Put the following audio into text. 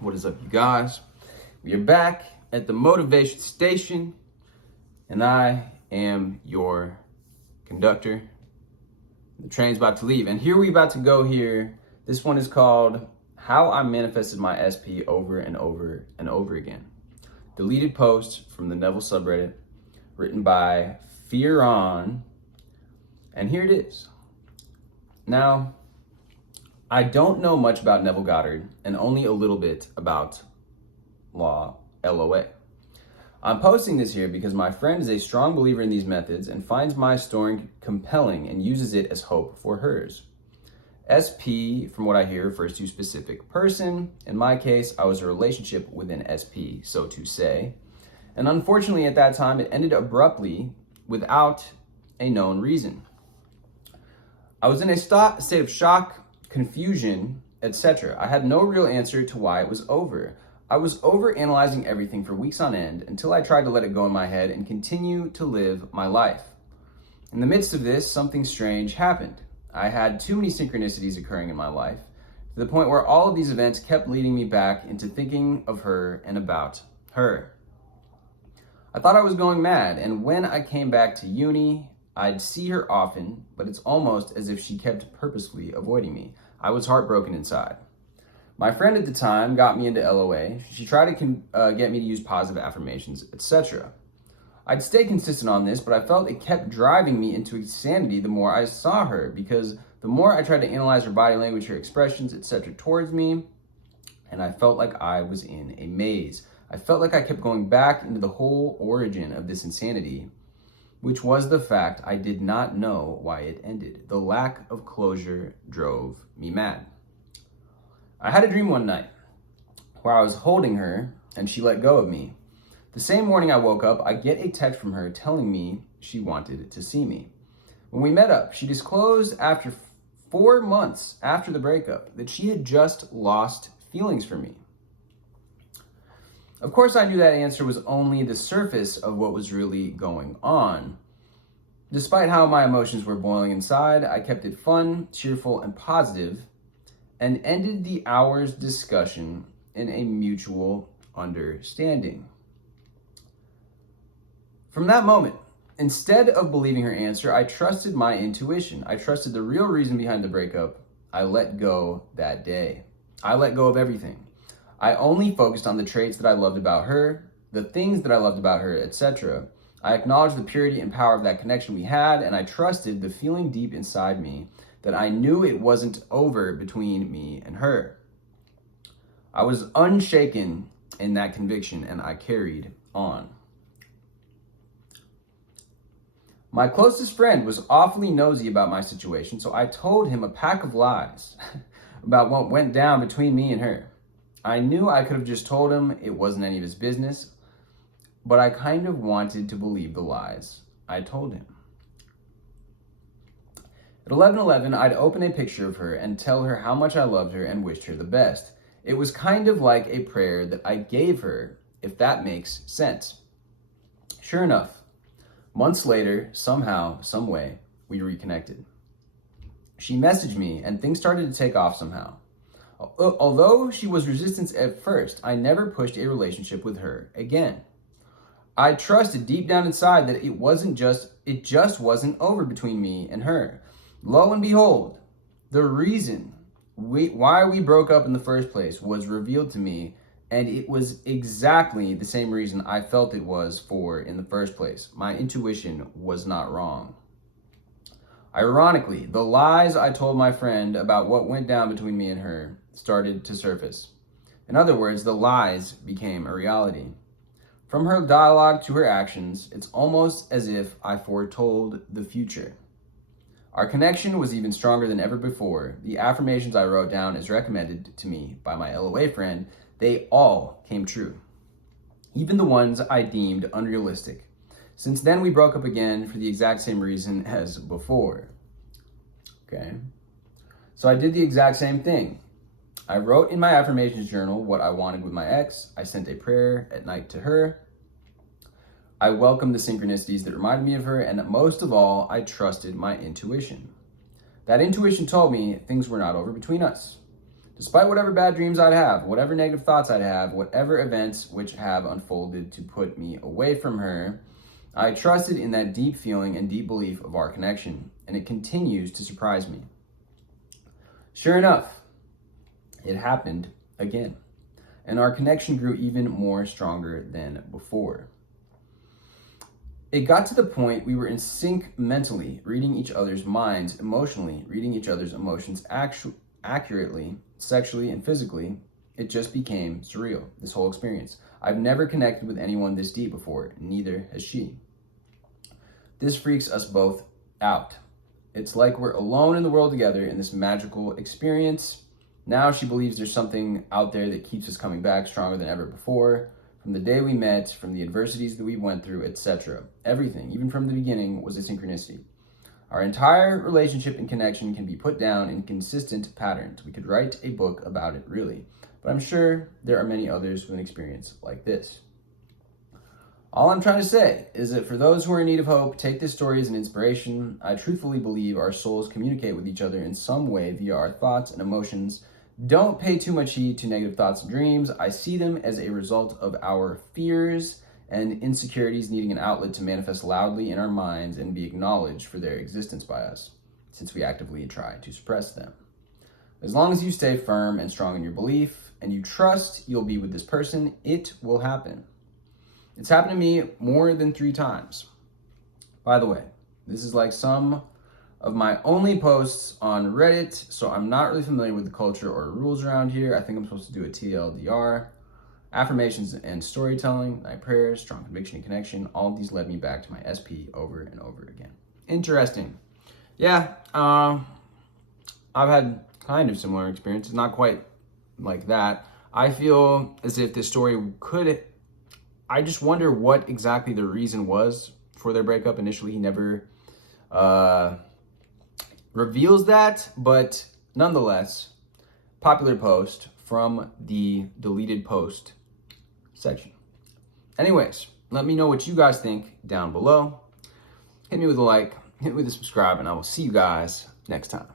What is up, you guys? We are back at the motivation station, and I am your conductor. The train's about to leave, and here we about to go here. This one is called How I Manifested My SP Over and Over and Over Again. Deleted post from the Neville subreddit, written by Fear On, and here it is. Now, I don't know much about Neville Goddard and only a little bit about law, LOA. I'm posting this here because my friend is a strong believer in these methods and finds my story compelling and uses it as hope for hers. SP, from what I hear, refers to specific person. In my case, I was a relationship with an SP, so to say. And unfortunately, at that time, it ended abruptly without a known reason. I was in a state of shock, confusion, etc. I had no real answer to why it was over. I was overanalyzing everything for weeks on end until I tried to let it go in my head and continue to live my life. In the midst of this, something strange happened. I had too many synchronicities occurring in my life, to the point where all of these events kept leading me back into thinking of her and about her. I thought I was going mad, and when I came back to uni, I'd see her often, but it's almost as if she kept purposefully avoiding me. I was heartbroken inside. My friend at the time got me into LOA. She tried to get me to use positive affirmations, etc. I'd stay consistent on this, but I felt it kept driving me into insanity the more I saw her, because the more I tried to analyze her body language, her expressions, etc. towards me, and I felt like I was in a maze. I felt like I kept going back into the whole origin of this insanity, which was the fact I did not know why it ended. The lack of closure drove me mad. I had a dream one night where I was holding her and she let go of me. The same morning I woke up, I get a text from her telling me she wanted to see me. When we met up, she disclosed after 4 months after the breakup that she had just lost feelings for me. Of course, I knew that answer was only the surface of what was really going on. Despite how my emotions were boiling inside, I kept it fun, cheerful, and positive, and ended the hour's discussion in a mutual understanding. From that moment, instead of believing her answer, I trusted my intuition. I trusted the real reason behind the breakup. I let go that day. I let go of everything. I only focused on the traits that I loved about her, the things that I loved about her, etc. I acknowledged the purity and power of that connection we had, and I trusted the feeling deep inside me that I knew it wasn't over between me and her. I was unshaken in that conviction, and I carried on. My closest friend was awfully nosy about my situation, so I told him a pack of lies about what went down between me and her. I knew I could have just told him it wasn't any of his business, but I kind of wanted to believe the lies I told him. At 11:11, I'd open a picture of her and tell her how much I loved her and wished her the best. It was kind of like a prayer that I gave her, if that makes sense. Sure enough, months later, somehow, some way, we reconnected. She messaged me and things started to take off somehow. Although she was resistant at first, I never pushed a relationship with her again. I trusted deep down inside that it just wasn't over between me and her. Lo and behold, the reason why we broke up in the first place was revealed to me, and it was exactly the same reason I felt it was for in the first place. My intuition was not wrong. Ironically, the lies I told my friend about what went down between me and her started to surface. In other words, the lies became a reality. From her dialogue to her actions, it's almost as if I foretold the future. Our connection was even stronger than ever before. The affirmations I wrote down as recommended to me by my LOA friend, they all came true. Even the ones I deemed unrealistic. Since then, we broke up again for the exact same reason as before. Okay. So I did the exact same thing. I wrote in my affirmations journal what I wanted with my ex. I sent a prayer at night to her. I welcomed the synchronicities that reminded me of her, and most of all, I trusted my intuition. That intuition told me things were not over between us. Despite whatever bad dreams I'd have, whatever negative thoughts I'd have, whatever events which have unfolded to put me away from her, I trusted in that deep feeling and deep belief of our connection, and it continues to surprise me. Sure enough, it happened again, and our connection grew even more stronger than before. It got to the point we were in sync mentally, reading each other's minds, emotionally, reading each other's emotions accurately, sexually and physically. It just became surreal, this whole experience. I've never connected with anyone this deep before, neither has she. This freaks us both out. It's like we're alone in the world together in this magical experience. Now she believes there's something out there that keeps us coming back stronger than ever before. From the day we met, from the adversities that we went through, etc. Everything, even from the beginning, was a synchronicity. Our entire relationship and connection can be put down in consistent patterns. We could write a book about it, really. But I'm sure there are many others with an experience like this. All I'm trying to say is that for those who are in need of hope, take this story as an inspiration. I truthfully believe our souls communicate with each other in some way via our thoughts and emotions. Don't pay too much heed to negative thoughts and dreams. I see them as a result of our fears and insecurities needing an outlet to manifest loudly in our minds and be acknowledged for their existence by us, since we actively try to suppress them. As long as you stay firm and strong in your belief and you trust you'll be with this person, it will happen. It's happened to me more than 3 times. By the way, this is like some of my only posts on Reddit, so I'm not really familiar with the culture or rules around here. I think I'm supposed to do a TLDR. Affirmations and storytelling, night prayers, strong conviction and connection, all of these led me back to my SP over and over again. Interesting. Yeah, I've had kind of similar experiences, not quite like that. I feel as if this story I just wonder what exactly the reason was for their breakup. Initially, he never reveals that, but nonetheless, popular post from the deleted post section. Anyways, let me know what you guys think down below. Hit me with a like, hit me with a subscribe, and I will see you guys next time.